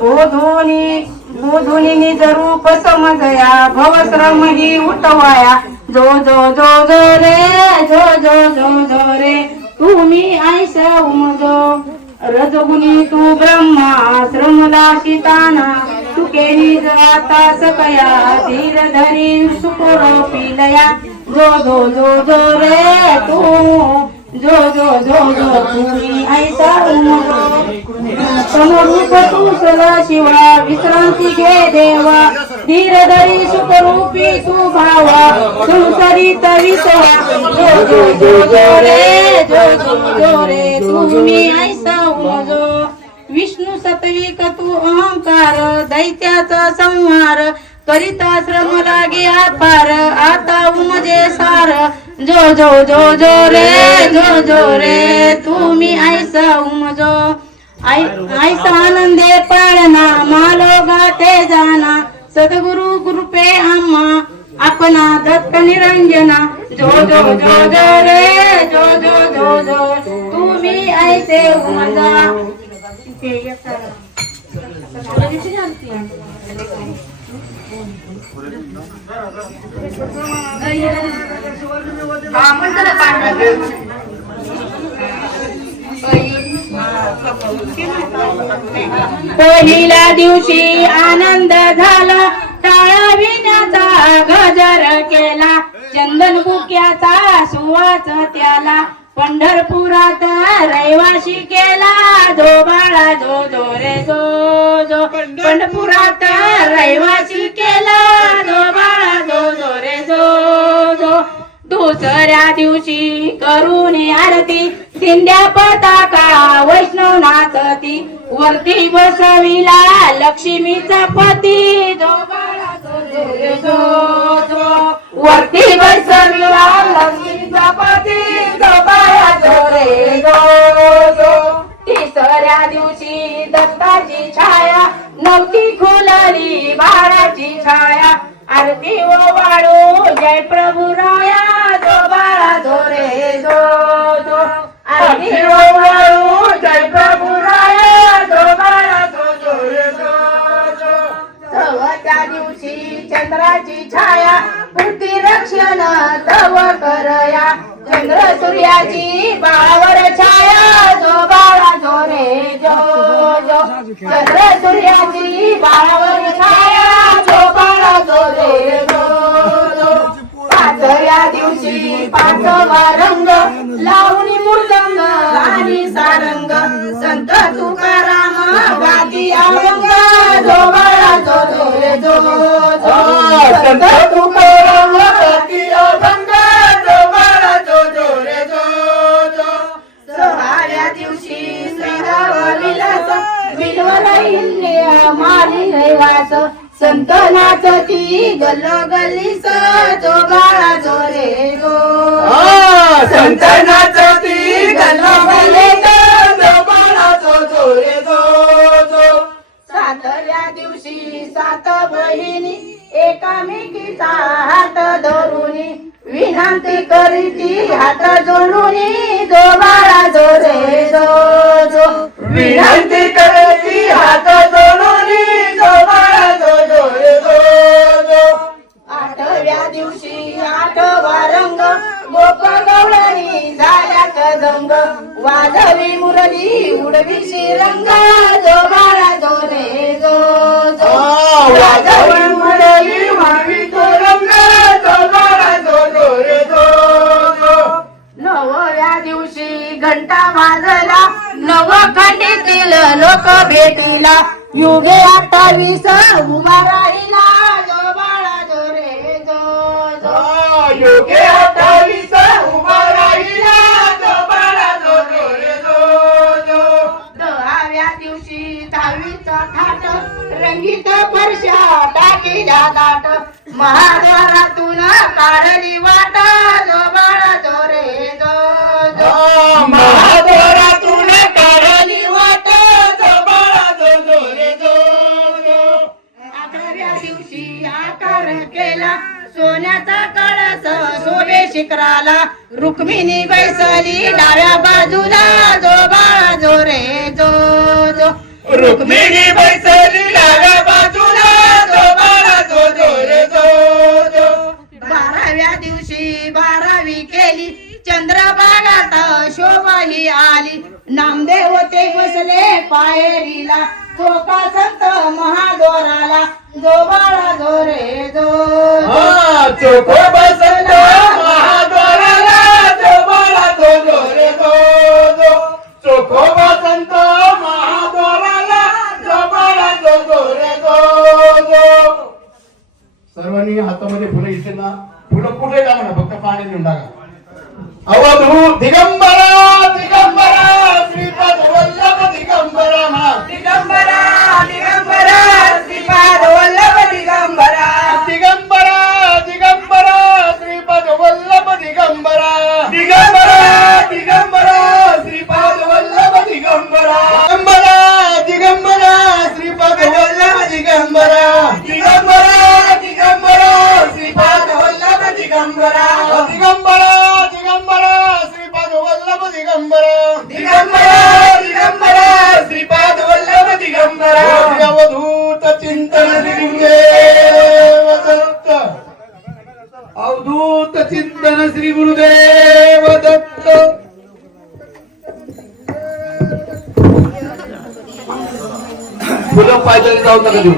बोधुनी निज रूप समजया भवश्रम ही उठवाया जो जो जो जो रे जो जो जो जो रे तुम्ही ऐसा उमजो रजगुणी तू ब्रह्मा श्रमला शिताना तुके निज आता सकया धीर धरी सुखरो पिलया जो जो जो जो रे तू जो जो जो जो तुम्ही ऐसा उमजो समरूप तू सदा शिवा विश्रांती घे देवा धीर धरी सुखरूपी तू भावा संसारित विसवा जो जो जो जो रे जो जो जो रे तुम्ही ऐसा उमजो विष्णू सत्विक तू अहंकार दैत्याचा संहार करिता श्रम लागे अपार आता उमजे सार जो जो जो जो रे जो जो रे तुम्ही ऐसा उमजो ऐसा आनंदे पाळना मालो गाते जाना सद्गुरु कृपे आम्हा अपना दत्त निरंजना जो जो जो जो रे जो जो जो जो तुम्ही ऐसे उमजा पहिल्या दिवशी आनंद झाला टाळा विण्याचा गजर केला चंदन बुक्याचा सुवास त्याला पंढरपुरात रहिवाशी केला जो बाळा जो जो रे जो जो पंढरपुरात रहिवाशी केला जो बाळा जो जो रे जो जो दुसऱ्या दिवशी करून आरती दिंड्या पताका वैष्णव नाचती वरती बसविला लक्ष्मीचा पती जो बाळा जो जो रे जो जो वरती बसविला लक्ष्मीचा पती जो बाळा जो रे जो जो तिसऱ्या दिवशी दत्ताची छाया नवती खुलली बाळाची छाया आरती वाळू जय प्रभु राया जो बाळा जो रे जो जो आरती वाळू जय प्रभु राया जो बाळा जो जो रे जो जो चौथ्या दिवशी चंद्राची छाया पृथ्वी रक्षण तव करया चंद्र सूर्याची बाळावर छाया जो बाळा जो रे जो जो चंद्र सूर्याची बाळावर छाया जो बाळा जो रे जो जो पाचव्या दिवशी पाचवा रंग लावणी मृदंग आणि सारंग संत तुकाराम गाती अभंग जो बाळा जो जो रे जो जो संत तुकाराम गाती अभंग जो बाळा जो जो रे जो जो सहाव्या दिवशी श्रीराम विलास विलवला मारी रहिवास संत नाचती गल्लोगल्ली जो बाळा जो रे जो संत नाचती गल्लोगल्ली जो बाळा जो जो रे जो जो सातव्या दिवशी सात बहिणी एकामेकीचा हात धरूनी विनंती करीती हात जोडूनी जो बाळा जो रे जो जो विनंती करीती हात जोडूनी जो बाळा जो जो रे जो जो आठव्या दिवशी आठवा रंग गोप गवळणी झाल्या कदंग वाजवी मुरली उडवी श्रीरंग जो बाळा जो रे जो जो वाजवी मुरली उडवी तो रंग जो बाळा जो जो रे जो जो नवव्या दिवशी घंटा वाजला नव खंडीतील लोक भेटीला युगे 28 उभा राहिला जो बाळा जो रे जो जो युगे 28 उभा राहिला जो बाळा जो जो रे जो जो दहाव्या दिवशी 10वीचा थाट रंगीत परशा टाकीला दाट महाद्वारातून काढली वाट जो बाळा जो रे जो जो महाद्वारातून काढली वाट जो बाळा जो जो रे जो जो 11व्या दिवशी आकार केला सोन्याचा कळस शोभे शिखराला रुक्मिणी बैसली डाव्या बाजूला जो बाळा जो रे जो जो रुक्मिणी बैसली चोखा संत महाद्वाराला जो बाळा जो रे जो चोखोबा संत महाद्वाराला जो बाळा जो रे जो चोखोबा संत महाद्वाराला जो बाळा जो रे जो. सर्वांनी हातामध्ये फुलं इथे ना, फुलं कुठे टाका ना, फक्त पाणी देऊन टाका. अवधूत दिगंबरा दिगंबरा श्रीपाद वल्लभ दिगंबरा म्हणा. दिगंबरा दिगंबरा श्रीपाद वल्लभ दिगंबरा दिगंबरा दिगंबरा श्रीपाद वल्लभ दिगंबरा. दिगंबरा दिगंबरा श्रीपाद वल्लभ दिगंबरा. दिगंबरा दिगंबरा श्रीपाद वल्लभ दिगंबरा. दिगंबरा दिगंबरा श्रीपाद वल्लभ दिगंबरा दिगंबरा दिगंबरा श्रीपाद वल्लभ दिगंबरा. दिगंबरा दिगंबरा श्रीपाद वल्लभ दिगंबरा अवधूत चिंतन श्री गुरुदेव दत्त. अवधूत चिंतन श्री गुरुदेव दत्त. फुलं पाहिजे जाऊ नका देऊ.